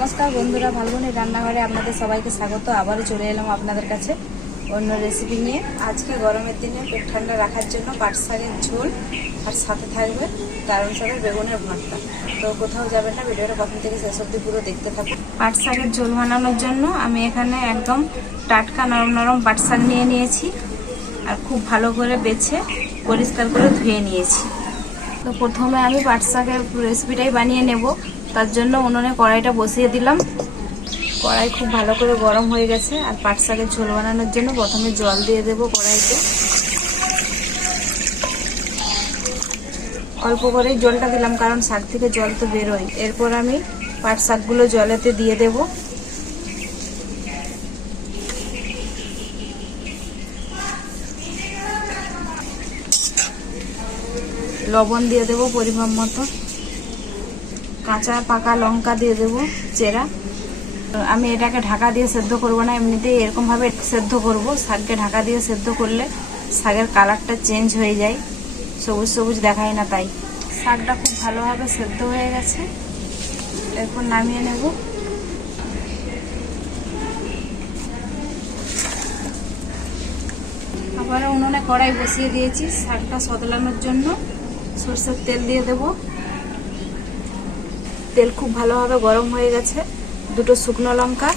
নমস্কার বন্ধুরা, ভালবনের রান্নাঘরে আপনাদের সবাইকে স্বাগত। আবারও চলে এলাম আপনাদের কাছে অন্য রেসিপি নিয়ে। আজকে গরমের দিনে পেট ঠান্ডা রাখার জন্য পাট শাকের ঝোল, আর সাথে থাকবে দারুণ স্বাদের বেগুনের ভর্তা। তো কোথাও যাবেন না, ভিডিওটা প্রথম থেকে শেষ অবধি পুরো দেখতে থাকুন। পাট শাকের ঝোল বানানোর জন্য আমি এখানে একদম টাটকা নরম নরম পাট শাক নিয়ে নিয়েছি, আর খুব ভালো করে বেছে পরিষ্কার করে ধুয়ে নিয়েছি। তো প্রথমে আমি পাট শাকের রেসিপিটাই বানিয়ে নেব। তার জন্য উনুনে কড়াইটা বসিয়ে দিলাম। কড়াই খুব ভালো করে গরম হয়ে গেছে। আর পাট শাকের ঝোল বানানোর জন্য প্রথমে জল দিয়ে দেব কড়াইতে। অল্প করেই জলটা দিলাম, কারণ শাক থেকে জল তো বেরোয়। এরপর আমি পাট শাকগুলো জলেতে দিয়ে দেব। লবণ দিয়ে দেব পরিমাণ মতো। কাঁচা পাকা লঙ্কা দিয়ে দেব চেরা। আমি এটাকে ঢাকা দিয়ে সেদ্ধ করব না, এমনিতেই এরকমভাবে সেদ্ধ করব। শাককে ঢাকা দিয়ে সেদ্ধ করলে শাকের কালারটা চেঞ্জ হয়ে যায়, সবুজ সবুজ দেখায় না। তাই শাকটা খুব ভালোভাবে সেদ্ধ হয়ে গেছে। এরপর নামিয়ে নেব। আবার উনুনে কড়াই বসিয়ে দিয়েছি। শাকটা সদলানোর জন্য সরষের তেল দিয়ে দেব। তেল খুব ভালোভাবে গরম হয়ে গেছে। দুটো শুকনো লঙ্কা,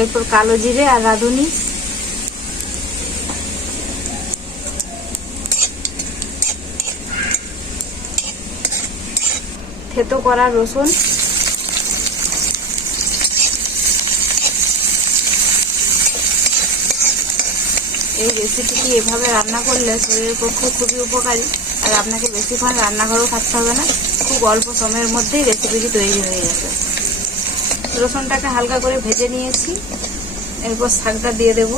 এরপর কালো জিরে আর রাঁধুনি, থেতো করা রসুন, এই রেসিপিটি এভাবে রান্না করলে শরীরের পক্ষে খুবই উপকারী। আর আপনাকে বেশিক্ষণ রান্নাঘরেও থাকতে হবে না, খুব অল্প সময়ের মধ্যেই রেসিপিটি তৈরি হয়ে যাবে। রসুনটাকে হালকা করে ভেজে নিয়েছি। এরপর শাকটা দিয়ে দেব।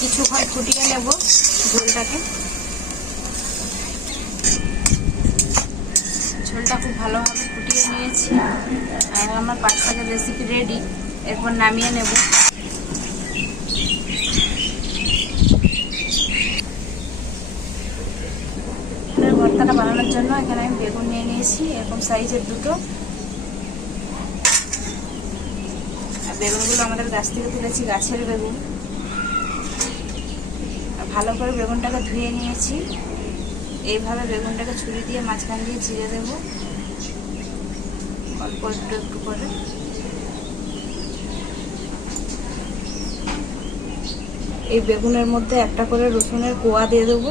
কিছুক্ষণ ফুটিয়ে নেব ঝোলটাকে। ঝোলটা খুব ভালোভাবে ফুটিয়ে নিয়েছি, আর আমার পাট শাকের রেসিপি রেডি। এরপর নামিয়ে নেব। ভর্তাটা বানানোর জন্য এখানে আমি বেগুন নিয়ে নিয়েছি, এরকম সাইজের দুটো। আর বেগুনগুলো আমাদের গাছ থেকে তুলেছি, গাছের বেগুন। ভালো করে বেগুনটাকে ধুয়ে নিয়েছি। এইভাবে বেগুনটাকে ছুরি দিয়ে মাঝখান দিয়ে চিড়ে দেব, অল্প একটু একটু করে। এই বেগুনের মধ্যে একটা করে রসুনের কোয়া দিয়ে দেবো।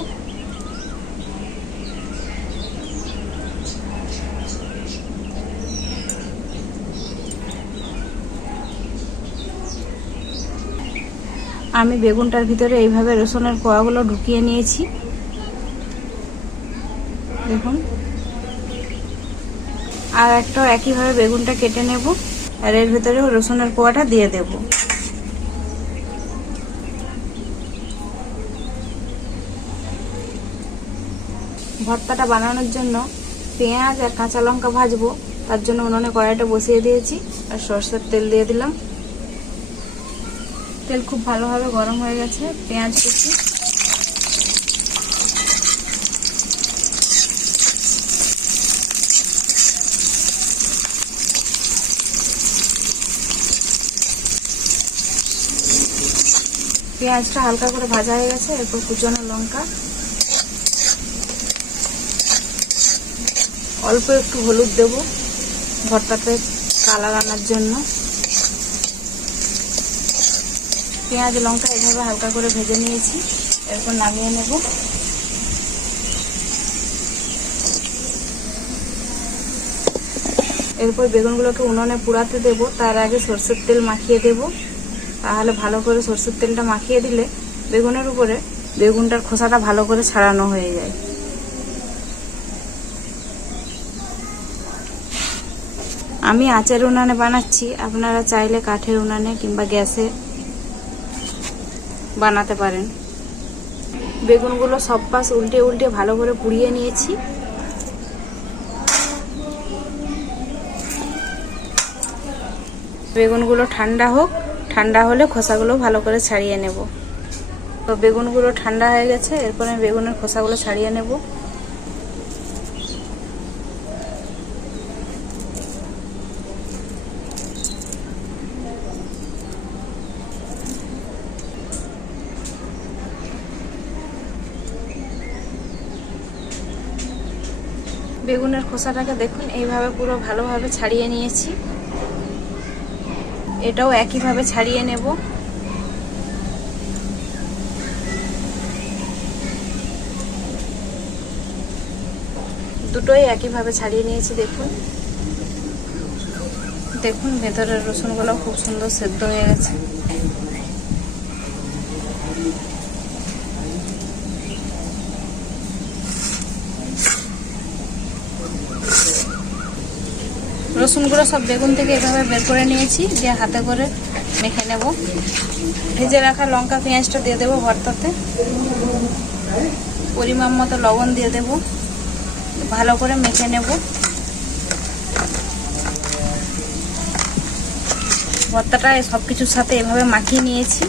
আমি বেগুনটার ভিতরে এইভাবে রসুনের কোয়াগুলো ঢুকিয়ে নিয়েছি, দেখুন। আর একটা একইভাবে বেগুনটা কেটে নেব, আর এর ভিতরে রসুনের কোয়াটা দিয়ে দেব। ভর্তাটা বানানোর জন্য পেঁয়াজ আর কাঁচা লঙ্কা ভাজবো। তার জন্য উনুনে কড়াইটা বসিয়ে দিয়েছি, আর সরষের তেল দিয়ে দিলাম। তেল খুব ভালোভাবে গরম হয়ে গেছে। পেঁয়াজ কুচি, পেঁয়াজটা হালকা করে ভাজা হয়ে গেছে। এরপর কুচনো লঙ্কা, অল্প একটু হলুদ দেব ভর্তাতে কালার আনার জন্য। পেঁয়াজ লঙ্কা এভাবে হালকা করে ভেজে নিয়েছি। এরপর নামিয়ে নেব। এরপর বেগুনগুলোকে উনুনে পুড়াতে দেব। তার আগে সরষের তেল মাখিয়ে দেব। তাহলে ভালো করে সরষের তেলটা মাখিয়ে দিলে বেগুনের উপরে বেগুনটার খোসাটা ভালো করে ছাড়ানো হয়ে যায়। আমি আঁচের উনানে বানাচ্ছি, আপনারা চাইলে কাঠের উনানে কিংবা গ্যাসে বানাতে পারেন। বেগুনগুলো সব পাশ উল্টে উল্টে ভালো করে পুড়িয়ে নিয়েছি। বেগুনগুলো ঠান্ডা হোক, ঠান্ডা হলে খোসাগুলো ভালো করে ছাড়িয়ে নেব। তো বেগুনগুলো ঠান্ডা হয়ে গেছে, এরপরে আমি বেগুনের খোসাগুলো ছাড়িয়ে নেব। বেগুনের খোসাটাকে দেখুন এইভাবে পুরো ভালোভাবে ছাড়িয়ে নিয়েছি। এটাও একইভাবে ছাড়িয়ে নেব। দুটোই একইভাবে ছাড়িয়ে নিয়েছি। দেখুন দেখুন ভেতরের রসুনগুলো খুব সুন্দর সেদ্ধ হয়ে গেছে। রসুনগুলো সব বেগুন থেকে এভাবে বের করে নিয়েছি, দিয়ে হাতে করে মেখে নেব। ভেজে রাখা লঙ্কা পেঁয়াজটা দিয়ে দেবো ভর্তাতে। পরিমাণ মতো লবণ দিয়ে দেব, ভালো করে মেখে নেব। ভর্তাটা সব কিছুর সাথে এভাবে মাখিয়ে নিয়েছি।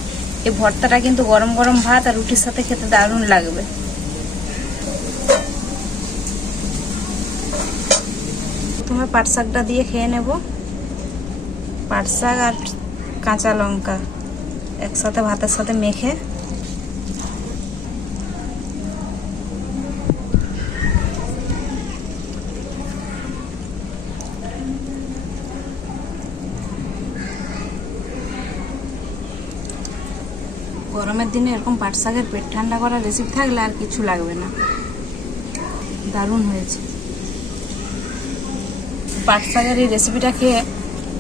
এই ভর্তাটা কিন্তু গরম গরম ভাত আর রুটির সাথে খেতে দারুণ লাগবে। প্রথমে পাট শাকটা দিয়ে খেয়ে নেব। পাট শাক আর কাঁচা লঙ্কা একসাথে ভাতের সাথে মেখে গরমের দিনে এরকম পাট শাকের পেট ঠান্ডা করার রেসিপি থাকলে আর কিছু লাগবে না। দারুণ হয়েছে। পাট শাকের এই রেসিপিটা খেয়ে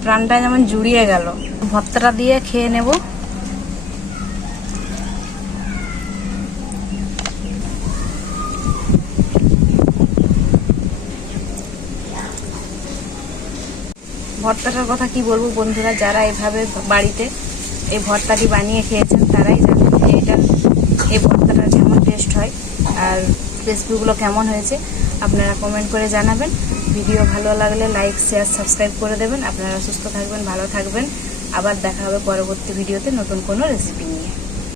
প্রাণটা যেমন জুড়িয়ে গেল। ভর্তাটা দিয়ে খেয়ে নেব। ভর্তাটার কথা কি বলবো বন্ধুরা, যারা এভাবে বাড়িতে এই ভর্তাটি বানিয়ে খেয়েছেন তারাই জানেন যে এই ভর্তাটা কেমন টেস্ট হয় আর রেসিপিগুলো কেমন হয়েছে। আপনারা কমেন্ট করে জানাবেন। ভিডিও ভালো লাগলে লাইক শেয়ার সাবস্ক্রাইব করে দেবেন। আপনারা সুস্থ থাকবেন, ভালো থাকবেন। আবার দেখা হবে পরবর্তী ভিডিওতে নতুন কোনো রেসিপি নিয়ে।